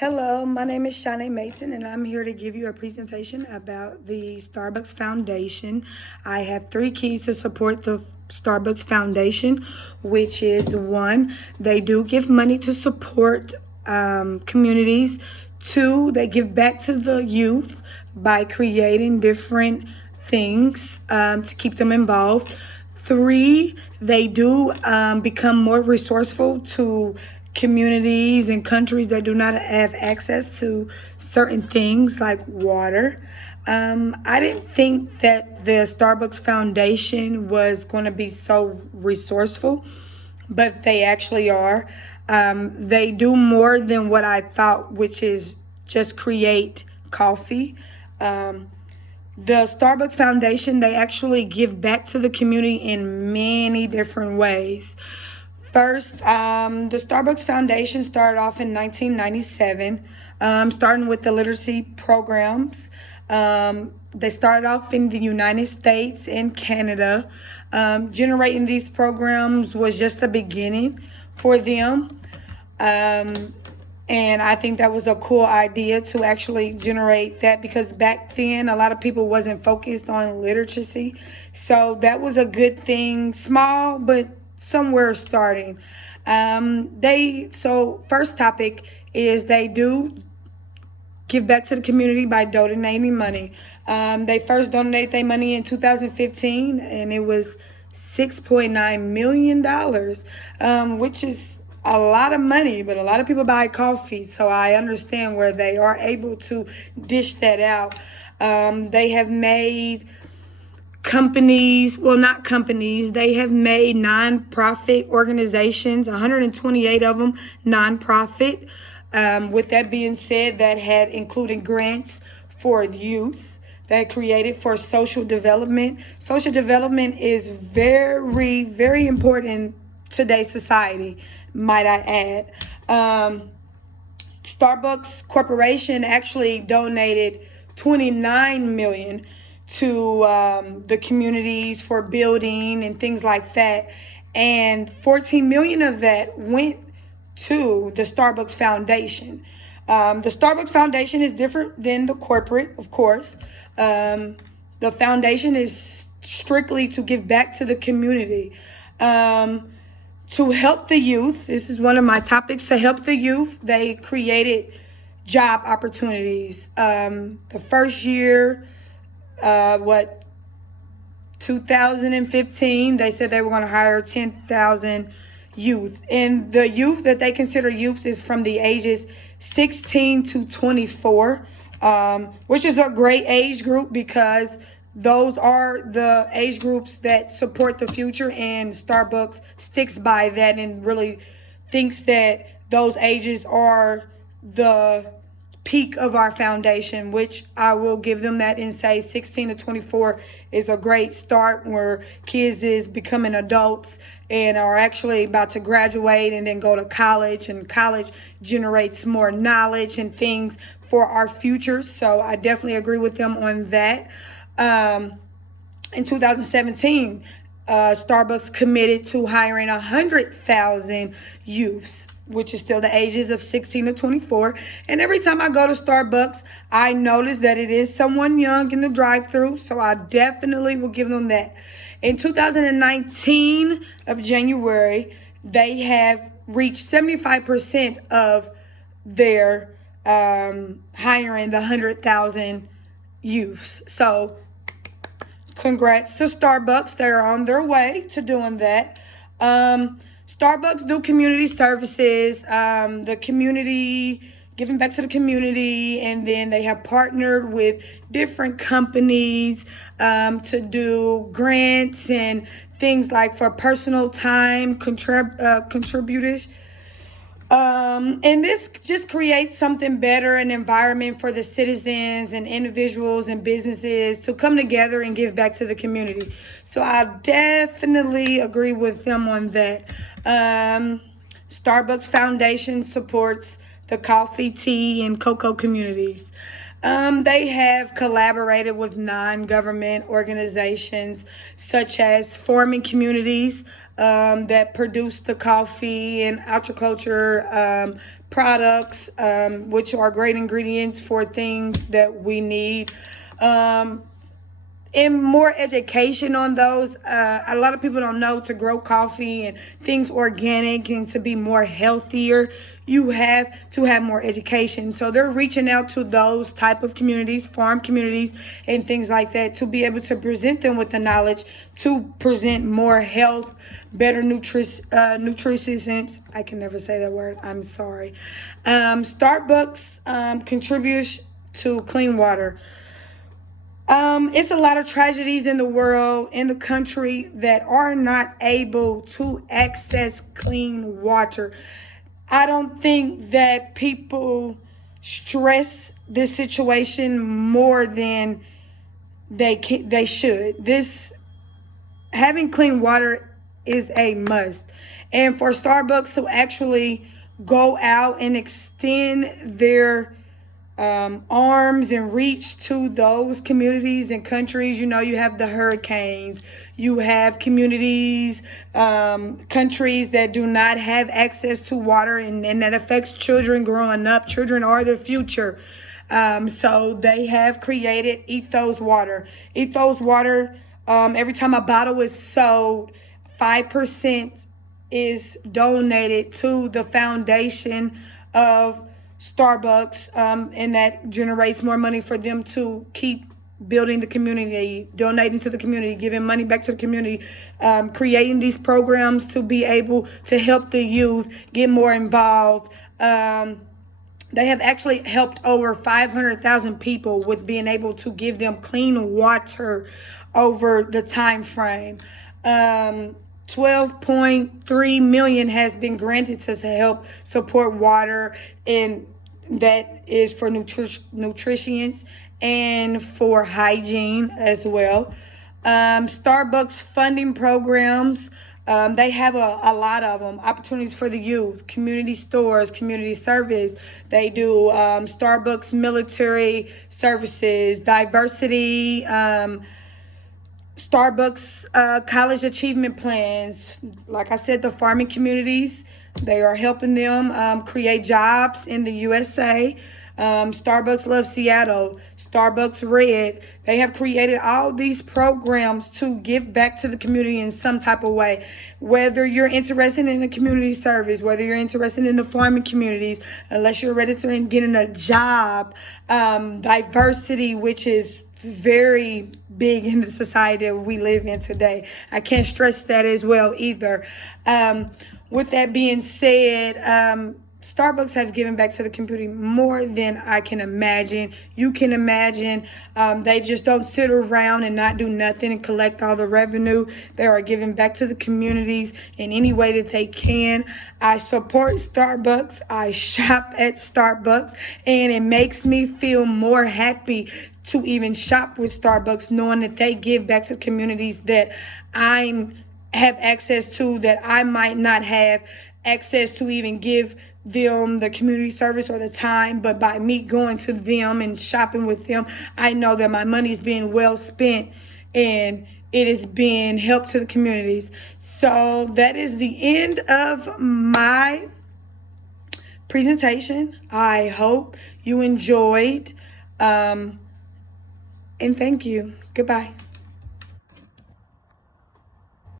Hello, my name is Shanae Mason, and I'm here to give you a presentation about the Starbucks Foundation. I have three keys to support the Starbucks Foundation, which is one, they do give money to support communities. Two, they give back to the youth by creating different things to keep them involved. Three, they do become more resourceful to communities and countries that do not have access to certain things like water. I didn't think that the Starbucks Foundation was going to be so resourceful, but they actually are. They do more than what I thought, which is just create coffee. The Starbucks Foundation, they actually give back to the community in many different ways. First, the Starbucks Foundation started off in 1997, starting with the literacy programs. They started off in the United States and Canada. Generating these programs was just the beginning for them. And I think that was a cool idea to actually generate that because back then a lot of people wasn't focused on literacy. So that was a good thing, small, but somewhere starting. First topic is they do give back to the community by donating money. They first donated their money in 2015 and it was $6.9 million, which is a lot of money, but a lot of people buy coffee, so I understand where they are able to dish that out. They have made not companies, they have made nonprofit organizations, 128 of them nonprofit. With that being said, that had included grants for youth that created for social development. Social development is very, very important in today's society, might I add. Starbucks Corporation actually donated 29 million to the communities for building and things like that, and 14 million of that went to the Starbucks Foundation. The Starbucks Foundation is different than the corporate, of course. The foundation is strictly to give back to the community. To help the youth, this is one of my topics, to help the youth, they created job opportunities. The first year, 2015, they said they were going to hire 10,000 youth. And the youth that they consider youth is from the ages 16 to 24, which is a great age group because those are the age groups that support the future, and Starbucks sticks by that and really thinks that those ages are the peak of our foundation, which I will give them that and say 16 to 24 is a great start where kids is becoming adults and are actually about to graduate and then go to college, and college generates more knowledge and things for our future. So I definitely agree with them on that. In 2017, Starbucks committed to hiring 100,000 youths, which is still the ages of 16 to 24. And every time I go to Starbucks, I notice that it is someone young in the drive-thru, so I definitely will give them that. In 2019 of January, they have reached 75% of their hiring the 100,000 youths. So congrats to Starbucks. They're on their way to doing that. Starbucks do community services, the community, giving back to the community, and then they have partnered with different companies to do grants and things like for personal time contributors. And this just creates something better, an environment for the citizens and individuals and businesses to come together and give back to the community. So I definitely agree with them on that. Starbucks Foundation supports the coffee, tea, and cocoa communities. They have collaborated with non-government organizations such as farming communities that produce the coffee and agriculture products, which are great ingredients for things that we need. And more education on those. A lot of people don't know to grow coffee and things organic and to be more healthier. You have to have more education. So they're reaching out to those type of communities, farm communities, and things like that, to be able to present them with the knowledge to present more health, better nutrition. I can never say that word. I'm sorry. Starbucks contributes to clean water. It's a lot of tragedies in the world, in the country, that are not able to access clean water. I don't think that people stress this situation more than they should. This having clean water is a must. And for Starbucks to actually go out and extend their arms and reach to those communities and countries. You know, you have the hurricanes, you have communities, countries that do not have access to water, and that affects children growing up. Children are the future. So they have created Ethos Water. Ethos Water, every time a bottle is sold, 5% is donated to the foundation of Starbucks, and that generates more money for them to keep building the community, donating to the community, giving money back to the community, creating these programs to be able to help the youth get more involved. They have actually helped over 500,000 people with being able to give them clean water over the time frame. 12.3 million has been granted to help support water, and that is for nutritions and for hygiene as well. Starbucks funding programs, they have a lot of them. Opportunities for the youth, community stores, community service. They do Starbucks military services, diversity, Starbucks college achievement plans. Like I said, the farming communities, they are helping them create jobs in the USA. Starbucks Love Seattle, Starbucks Red. They have created all these programs to give back to the community in some type of way. Whether you're interested in the community service, whether you're interested in the farming communities, unless you're registered and getting a job, diversity, which is very big in the society that we live in today. I can't stress that as well either. With that being said, Starbucks have given back to the community more than I can imagine. You can imagine. They just don't sit around and not do nothing and collect all the revenue. They are giving back to the communities in any way that they can. I support Starbucks. I shop at Starbucks, and it makes me feel more happy to even shop with Starbucks, knowing that they give back to communities that I have access to, that I might not have access to even give them the community service or the time. But by me going to them and shopping with them, I know that my money is being well spent and it is being helped to the communities. So that is the end of my presentation. I hope you enjoyed. And thank you. Goodbye.